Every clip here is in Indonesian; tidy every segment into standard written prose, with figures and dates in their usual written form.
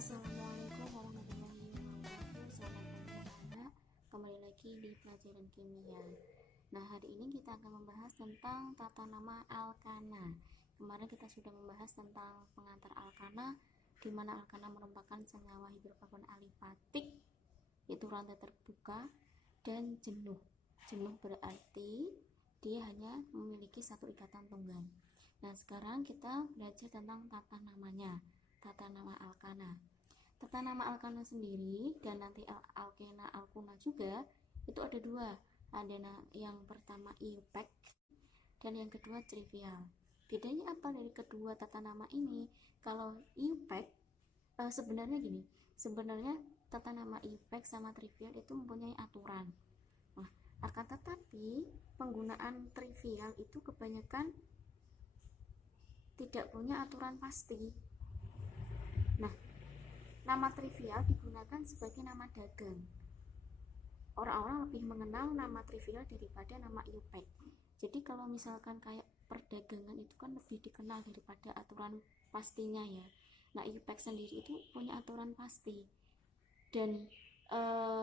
Assalamualaikum warahmatullahi wabarakatuh. Selamat pagi anak-anak. Kembali lagi di pelajaran kimia. Nah, hari ini kita akan membahas tentang tata nama alkana. Kemarin kita sudah membahas tentang pengantar alkana, di mana alkana merupakan senyawa hidrokarbon alifatik, yaitu rantai terbuka, dan jenuh. Jenuh berarti dia hanya memiliki satu ikatan tunggal. Nah, sekarang kita belajar tentang tata namanya, tata nama alkana. Tata nama alkana sendiri dan nanti alkena, alkuna juga itu ada dua. Ada yang pertama IUPAC dan yang kedua trivial. Bedanya apa dari kedua tata nama ini? Kalau IUPAC sebenarnya gini, sebenarnya tata nama IUPAC sama trivial itu mempunyai aturan. Nah, akan tetapi penggunaan trivial itu kebanyakan tidak punya aturan pasti. Nah, nama trivial digunakan sebagai nama dagang. Orang-orang lebih mengenal nama trivial daripada nama IUPAC. Jadi kalau misalkan kayak perdagangan itu kan lebih dikenal daripada aturan pastinya ya. Nah, IUPAC sendiri itu punya aturan pasti. Dan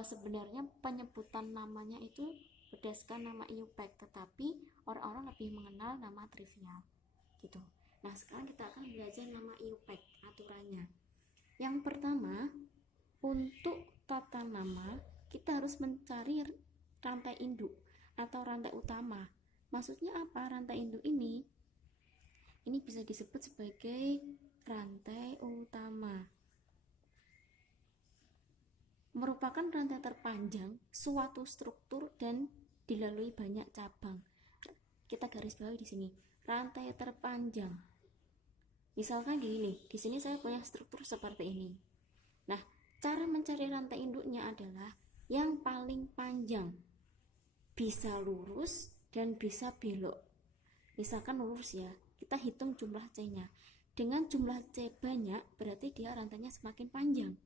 sebenarnya penyebutan namanya itu berdasarkan nama IUPAC, tetapi orang-orang lebih mengenal nama trivial gitu. Nah, sekarang kita akan belajar nama IUPAC, aturannya. Yang pertama, untuk tata nama kita harus mencari rantai induk atau rantai utama. Maksudnya apa rantai induk ini? Ini bisa disebut sebagai rantai utama. Merupakan rantai terpanjang suatu struktur dan dilalui banyak cabang. Kita garis bawahi di sini, rantai terpanjang. Misalkan gini, di sini saya punya struktur seperti ini. Nah, cara mencari rantai induknya adalah yang paling panjang, bisa lurus dan bisa belok. Misalkan lurus ya, kita hitung jumlah C-nya. Dengan jumlah C banyak, berarti dia rantainya semakin panjang.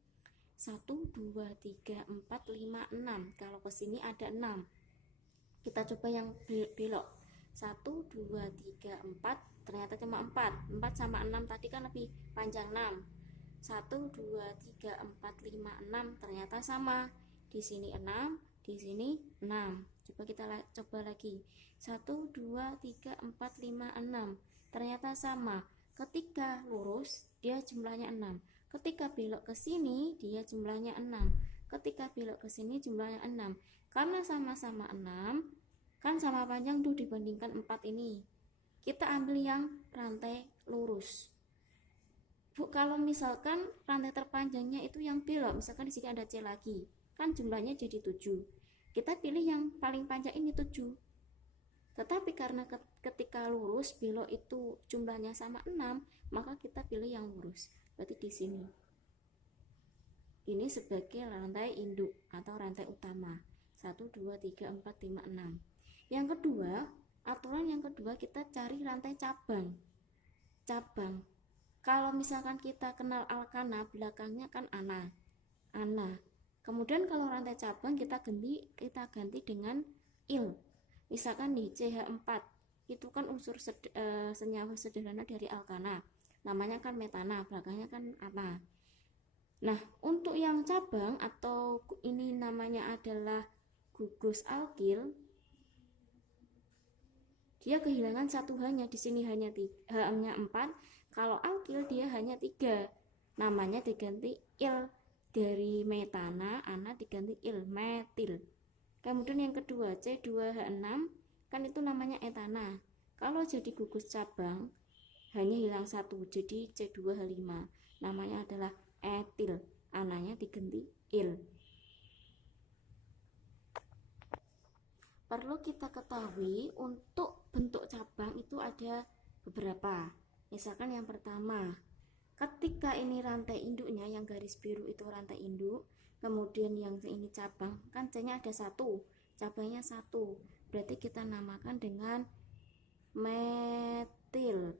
1, 2, 3, 4, 5, 6. Kalau ke sini ada 6. Kita coba yang belok. 1, 2, 3, 4. Ternyata cuma 4. 4 sama 6 tadi kan lebih panjang 6. 1, 2, 3, 4, 5, 6. Ternyata sama. Di sini 6, di sini 6. Coba kita coba lagi. 1, 2, 3, 4, 5, 6. Ternyata sama. Ketika lurus, dia jumlahnya 6. Ketika belok ke sini, dia jumlahnya 6. Ketika belok ke sini, jumlahnya 6. Karena sama-sama 6, kan sama panjang tuh dibandingkan 4 ini. Kita ambil yang rantai lurus. Bu, kalau misalkan rantai terpanjangnya itu yang belok, misalkan di sini ada C lagi, kan jumlahnya jadi 7. Kita pilih yang paling panjang ini 7. Tetapi karena ketika lurus belok itu jumlahnya sama 6, maka kita pilih yang lurus. Berarti di sini. Ini sebagai rantai induk atau rantai utama. 1, 2, 3, 4, 5, 6. Yang kedua, aturan yang kedua kita cari rantai cabang. Cabang. Kalau misalkan kita kenal alkana, belakangnya kan ana. Ana. Kemudian kalau rantai cabang kita ganti dengan il. Misalkan di CH4 itu kan unsur senyawa sederhana dari alkana. Namanya kan metana, belakangnya kan ana. Nah, untuk yang cabang atau ini namanya adalah gugus alkil, dia kehilangan satu hanya, di sini hanya H-nya 4, kalau alkil dia hanya 3. Namanya diganti il, dari metana, ana diganti il, metil. Kemudian yang kedua, C2H6, kan itu namanya etana. Kalau jadi gugus cabang, hanya hilang 1, jadi C2H5. Namanya adalah etil, ananya diganti il. Perlu kita ketahui untuk bentuk cabang itu ada beberapa. Misalkan yang pertama, ketika ini rantai induknya yang garis biru itu rantai induk, kemudian yang ini cabang, kan C-nya ada 1, cabangnya 1. Berarti kita namakan dengan metil.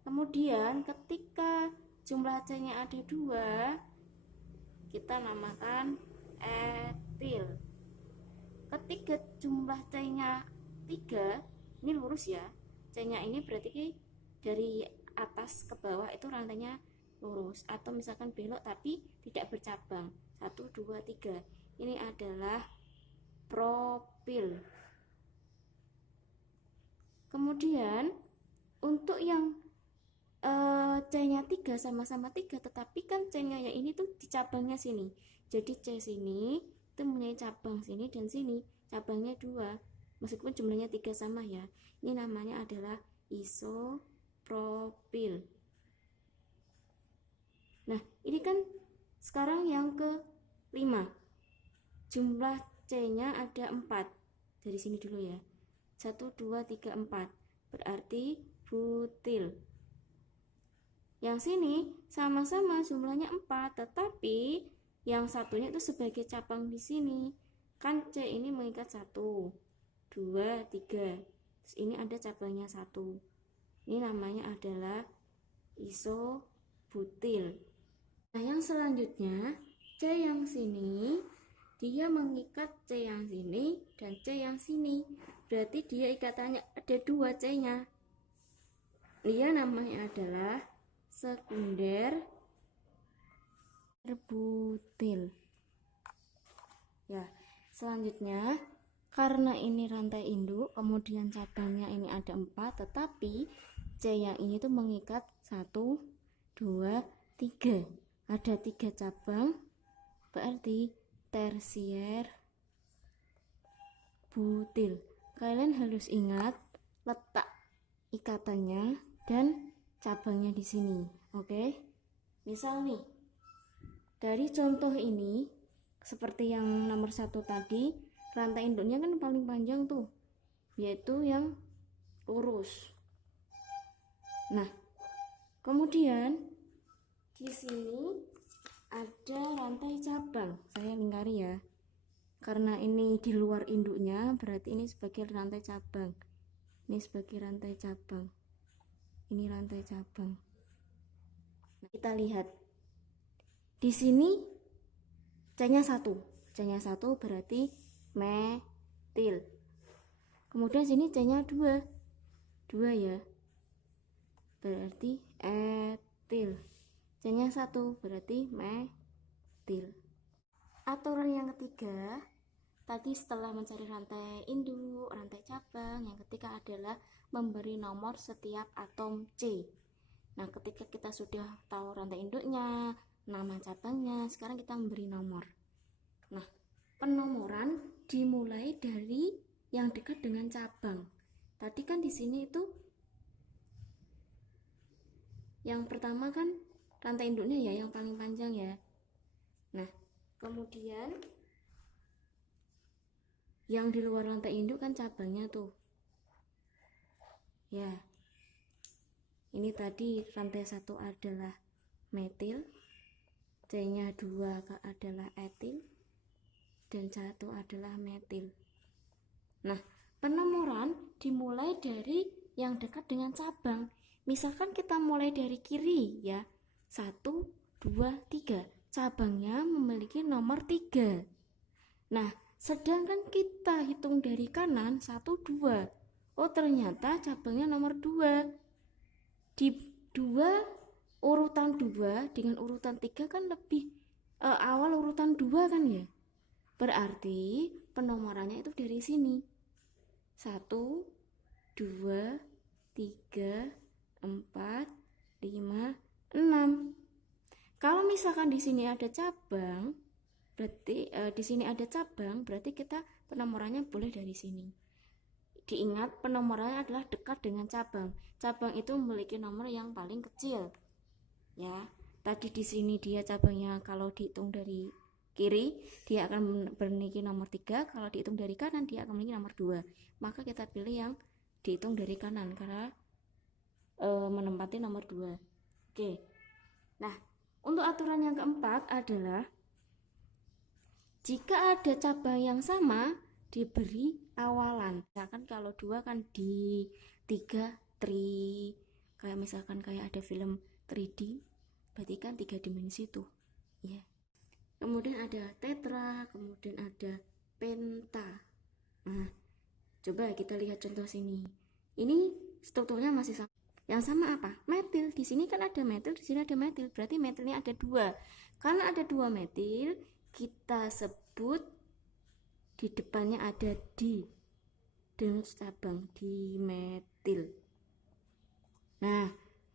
Kemudian ketika jumlah C-nya ada 2, kita namakan etil. Ketika jumlah C-nya 3, ini lurus ya, C-nya ini berarti dari atas ke bawah itu rantainya lurus, atau misalkan belok tapi tidak bercabang. 1, 2, 3. Ini adalah profil. Kemudian untuk yang C-nya 3 sama-sama 3, tetapi kan C-nya yang ini tuh di cabangnya sini. Jadi C sini itu mempunyai cabang sini dan sini, cabangnya 2. Meskipun jumlahnya 3 sama ya. Ini namanya adalah isopropil. Nah, ini kan sekarang yang ke-5. Jumlah C-nya ada 4. Dari sini dulu ya. 1, 2, 3, 4. Berarti butil. Yang sini sama-sama jumlahnya 4, tetapi yang satunya itu sebagai cabang di sini. Kan C ini mengikat 1, 2, 3. Terus ini ada cabangnya 1. Ini namanya adalah isobutil. Nah, yang selanjutnya C yang sini dia mengikat C yang sini dan C yang sini. Berarti dia ikatannya ada 2 C-nya. Dia namanya adalah sekunder butil. Ya, selanjutnya karena ini rantai induk, kemudian cabangnya ini ada 4, tetapi C yang ini tuh mengikat 1, 2, 3. Ada 3 cabang, berarti tersier butil. Kalian harus ingat letak ikatannya dan cabangnya di sini. Oke. Misal nih, dari contoh ini seperti yang nomor 1 tadi, rantai induknya kan paling panjang tuh, yaitu yang lurus. Nah, kemudian di sini ada rantai cabang. Saya lingkari ya. Karena ini di luar induknya, berarti ini sebagai rantai cabang. Ini sebagai rantai cabang. Ini rantai cabang. Nah, kita lihat. Di sini C-nya 1. C-nya 1 berarti metil. Kemudian sini C-nya 2. 2 ya. Berarti etil. C-nya 1 berarti metil. Aturan yang ketiga, tadi setelah mencari rantai induk, rantai cabang, yang ketiga adalah memberi nomor setiap atom C. Nah, ketika kita sudah tahu rantai induknya, nama cabangnya, sekarang kita memberi nomor. Nah, penomoran dimulai dari yang dekat dengan cabang. Tadi kan di sini itu yang pertama kan rantai induknya ya, yang paling panjang ya. Nah, kemudian yang di luar rantai induk kan cabangnya tuh. Ya. Ini tadi rantai 1 adalah metil, C-nya 2 adalah etil, dan 1 adalah metil. Nah, penomoran dimulai dari yang dekat dengan cabang. Misalkan kita mulai dari kiri ya. 1, 2, 3. Cabangnya memiliki nomor 3. Nah, sedangkan kita hitung dari kanan 1, 2. Oh, ternyata cabangnya nomor 2. Di 2 urutan 2 dengan urutan 3 kan lebih awal urutan 2 kan ya. Berarti penomorannya itu dari sini. 1, 2, 3, 4, 5, 6. Kalau misalkan di sini ada cabang, berarti di sini ada cabang, berarti kita penomorannya boleh dari sini. Diingat penomorannya adalah dekat dengan cabang. Cabang itu memiliki nomor yang paling kecil. Ya, tadi di sini dia cabangnya kalau dihitung dari kiri dia akan memiliki nomor 3, kalau dihitung dari kanan dia akan memiliki nomor 2. Maka kita pilih yang dihitung dari kanan karena menempati nomor 2. Oke. Nah, untuk aturan yang keempat adalah jika ada cabang yang sama diberi awalan. Misalkan kalau 2 kan di 3 tri, kayak misalkan kayak ada film 3D, berarti kan 3 dimensi tuh ya. Kemudian ada tetra, kemudian ada penta. Nah, coba kita lihat contoh sini. Ini strukturnya masih sama. Yang sama apa? Metil. Di sini kan ada metil, di sini ada metil. Berarti metilnya ada 2. Karena ada 2 metil, kita sebut di depannya ada di dengan cabang dimetil. Nah,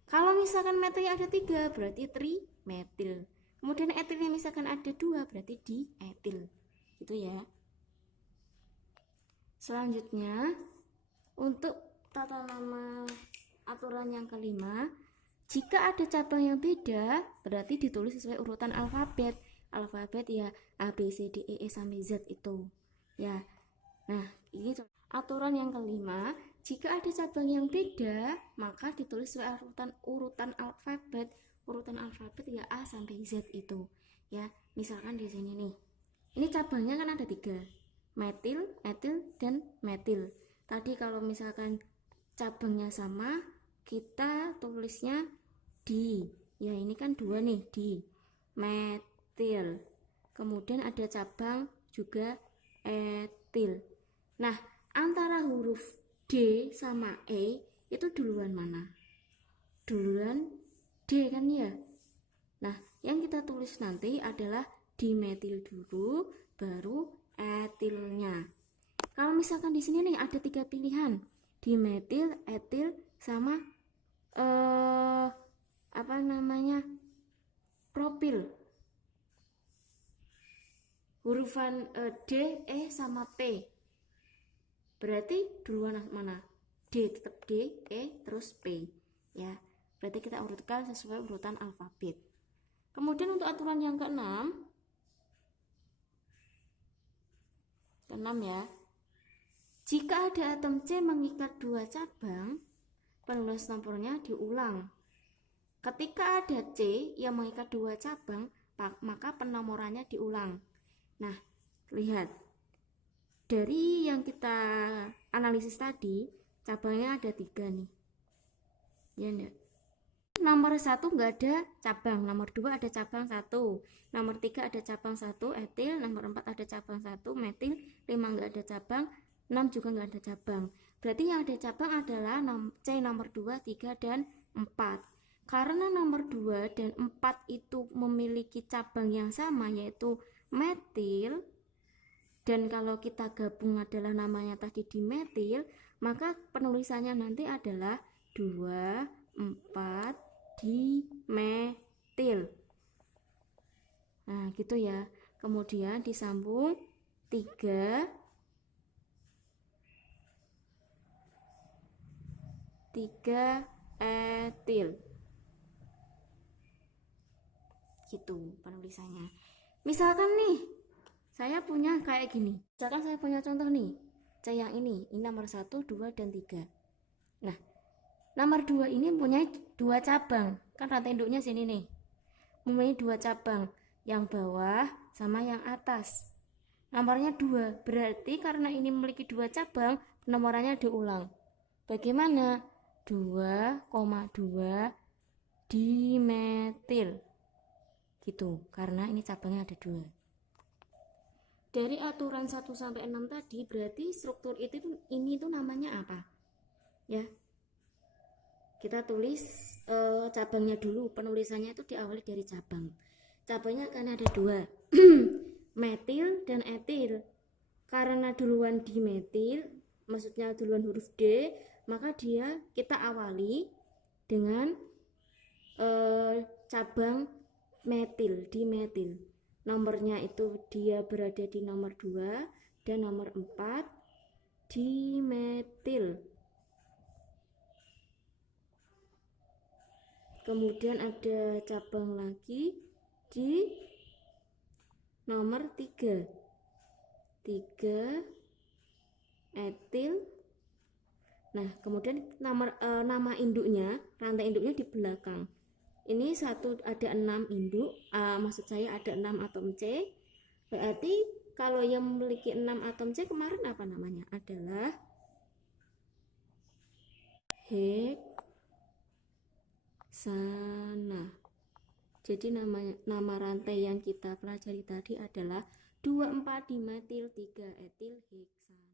kalau misalkan metilnya ada 3 berarti trimetil. Kemudian etilnya misalkan ada 2 berarti dietil. Gitu ya. Selanjutnya, untuk tata nama aturan yang kelima, jika ada cabang yang beda berarti ditulis sesuai urutan alfabet. Alfabet ya A, B, C, D, E, F sampai Z itu ya. Nah, ini aturan yang kelima, jika ada cabang yang beda maka ditulis sesuai urutan alfabet. Urutan alfabet ya A sampai Z itu ya. Misalkan di sini nih, ini cabangnya kan ada 3, metil, etil, dan metil. Tadi kalau misalkan cabangnya sama, kita tulisnya di, ya ini kan 2 nih, di metil. Kemudian ada cabang juga etil. Nah, antara huruf D sama E itu duluan mana? Duluan D kan ya. Nah, yang kita tulis nanti adalah dimetil dulu, baru etilnya. Kalau misalkan di sini nih ada 3 pilihan, dimetil, etil, sama propil. Hurufan D, E, sama P. Berarti duluan mana? D, tetap D, E, terus P. Ya, berarti kita urutkan sesuai urutan alfabet. Kemudian untuk aturan yang keenam ya. Jika ada atom C mengikat 2 cabang, penulis nomornya diulang. Ketika ada C yang mengikat 2 cabang, maka penomorannya diulang. Nah, lihat. Dari yang kita analisis tadi, cabangnya ada 3 nih. Ya enggak? Nomor 1 enggak ada cabang, nomor 2 ada cabang 1, nomor 3 ada cabang 1 etil, nomor 4 ada cabang 1 metil, 5 enggak ada cabang, 6 juga enggak ada cabang. Berarti yang ada cabang adalah C nomor 2, 3, dan 4. Karena nomor 2 dan 4 itu memiliki cabang yang sama, yaitu metil, dan kalau kita gabung adalah namanya tadi dimetil, maka penulisannya nanti adalah 2, 4 dimetil. Nah, gitu ya. Kemudian disambung 3 etil. Gitu penulisannya. Misalkan nih, saya punya kayak gini. Misalkan saya punya contoh nih, C yang ini nomor 1, 2, dan 3. Nah, nomor 2 ini punya 2 cabang. Kan rantai induknya sini nih. Mempunyai 2 cabang, yang bawah sama yang atas. Nomornya 2. Berarti karena ini memiliki 2 cabang, penomorannya diulang. Bagaimana? 2,2 dimetil. Gitu, karena ini cabangnya ada 2. Dari aturan 1 sampai 6 tadi, berarti struktur ini tuh namanya apa? Ya. Kita tulis cabangnya dulu. Penulisannya itu diawali dari cabang. Cabangnya akan ada 2. Metil dan etil. Karena duluan dimetil, maksudnya duluan huruf D, maka kita awali dengan cabang metil, dimetil. Nomornya itu dia berada di nomor 2 dan nomor 4 dimetil. Kemudian ada cabang lagi di nomor 3 etil. Nah, kemudian nama induknya, rantai induknya di belakang. Ini ada 6 induk, maksud saya ada 6 atom C. Berarti kalau yang memiliki 6 atom C kemarin apa namanya? Adalah heksana. Jadi nama rantai yang kita pelajari tadi adalah 24 dimetil 3 etil heksana.